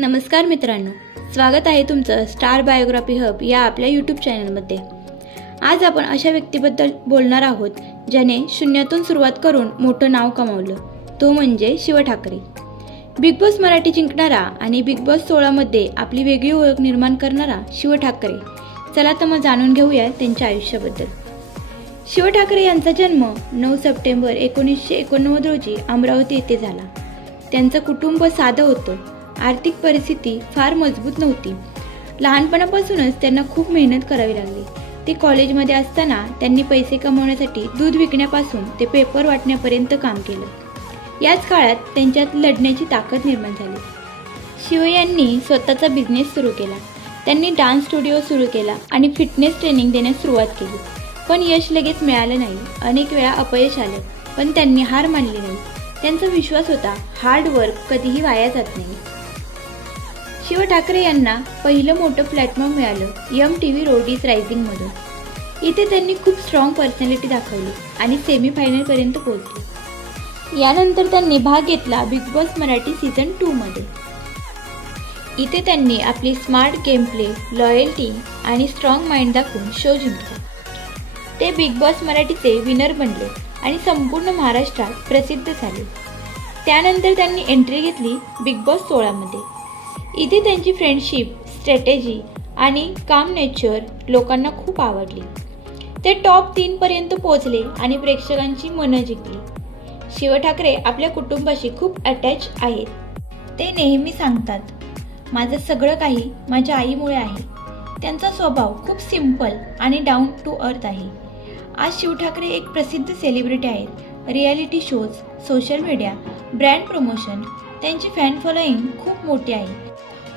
नमस्कार मित्रांनो, स्वागत आहे तुमचं स्टार बायोग्राफी हब या आपल्या यूट्यूब चॅनलमध्ये। आज आपण अशा व्यक्तीबद्दल बोलणार आहोत ज्याने शून्यातून सुरुवात करून मोठं नाव कमावलं, तो म्हणजे शिव ठाकरे। बिग बॉस मराठी जिंकणारा आणि बिग बॉस 16 मध्ये आपली वेगळी ओळख निर्माण करणारा शिव ठाकरे। चला तर मग जाणून घेऊया त्यांच्या आयुष्याबद्दल। शिव ठाकरे यांचा जन्म 9 सप्टेंबर 1989 रोजी अमरावती येथे झाला। त्यांचं कुटुंब साधं होतं, आर्थिक परिस्थिती फार मजबूत नव्हती। लहानपणापासूनच त्यांना खूप मेहनत करावी लागली। ते कॉलेजमध्ये असताना त्यांनी पैसे कमवण्यासाठी दूध विकण्यापासून ते पेपर वाटण्यापर्यंत काम केलं। याच काळात त्यांच्यात लढण्याची ताकद निर्माण झाली। शिव यांनी स्वतःचा बिझनेस सुरू केला। त्यांनी डान्स स्टुडिओ सुरू केला आणि फिटनेस ट्रेनिंग देण्यास सुरुवात केली, पण यश लगेच मिळालं नाही। अनेक वेळा अपयश आलं, पण त्यांनी हार मानली नाही। त्यांचा विश्वास होता, हार्ड वर्क कधीही वाया जात नाही। शिव ठाकरे यांना पहिलं मोठं प्लॅटफॉर्म मिळालं MTV रोडीज रायझिंगमधून। इथे त्यांनी खूप स्ट्रॉंग पर्सनॅलिटी दाखवली आणि सेमीफायनलपर्यंत पोहोचले। यानंतर त्यांनी भाग घेतला बिग बॉस मराठी सीझन 2 मध्ये। इथे त्यांनी आपली स्मार्ट गेम प्ले, लॉयल्टी आणि स्ट्रॉंग माइंड दाखवून शो जिंकला। ते बिग बॉस मराठीचे विनर बनले आणि संपूर्ण महाराष्ट्रात प्रसिद्ध झाले। त्यानंतर त्यांनी एंट्री घेतली बिग बॉस 16 मध्ये। इथे त्यांची फ्रेंडशिप, स्ट्रॅटेजी आणि काम नेचर लोकांना खूप आवडली। ते टॉप 3 पर्यंत पोहोचले आणि प्रेक्षकांची मनं जिंकली। शिव ठाकरे आपल्या कुटुंबाशी खूप अटॅच आहेत। ते नेहमी सांगतात, माझं सगळं काही माझ्या आईमुळे आहे। त्यांचा स्वभाव खूप सिंपल आणि डाऊन टू अर्थ आहे। आज शिव ठाकरे एक प्रसिद्ध सेलिब्रिटी आहेत। Reality shows, social media, brand promotion, त्यांची फॅन फॉलोईंग खूप मोठी आहे।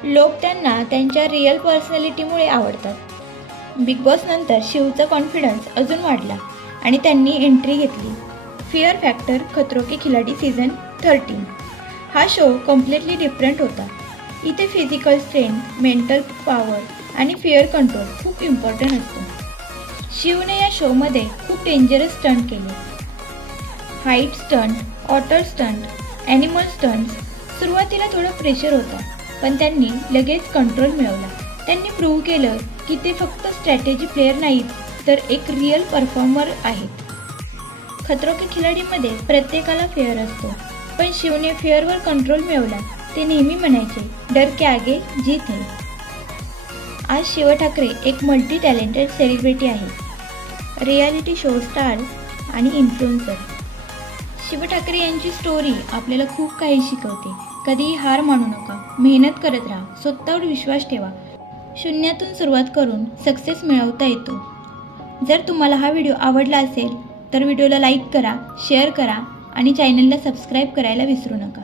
लोक त्यांना त्यांच्या रिअल पर्सनॅलिटीमुळे आवडतात। बिग बॉस नंतर शिवचा कॉन्फिडन्स अजून वाढला आणि त्यांनी एंट्री घेतली fear factor Khatron ke Khiladi season 13। हा शो कम्प्लिटली डिफरंट होता। इथे फिजिकल स्ट्रेंथ, मेंटल पॉवर आणि फिअर कंट्रोल खूप इम्पॉर्टंट असतो। शिवने या शोमध्ये खूप डेंजरस स्टंट केले, height stunt, water stunt, animal stunts. सुरुवातीला थोडं प्रेशर होता, पण त्यांनी लगेच कंट्रोल मिळवला। त्यांनी प्रूव्ह केलं की ते फक्त स्ट्रॅटेजी प्लेयर नाहीत, तर एक रिअल परफॉर्मर आहेत। खतरों के खिलाडीमध्ये प्रत्येकाला फेअर असतो, पण शिवने फेअरवर कंट्रोल मिळवला। ते नेहमी म्हणायचे, डर के आगे जीत है। आज शिव ठाकरे एक मल्टी टॅलेंटेड सेलिब्रिटी आहे, रियालिटी शो स्टार आणि इन्फ्लुएन्सर। शिव ठाकरे यांची स्टोरी आपल्याला खूप काही शिकवते। कधीही हार मानू नका, मेहनत करत राहा, स्वतःवर विश्वास ठेवा। शून्यातून सुरुवात करून सक्सेस मिळवता येतो। जर तुम्हाला हा व्हिडिओ आवडला असेल तर व्हिडिओला लाईक करा, शेअर करा आणि चॅनलला सबस्क्राईब करायला विसरू नका।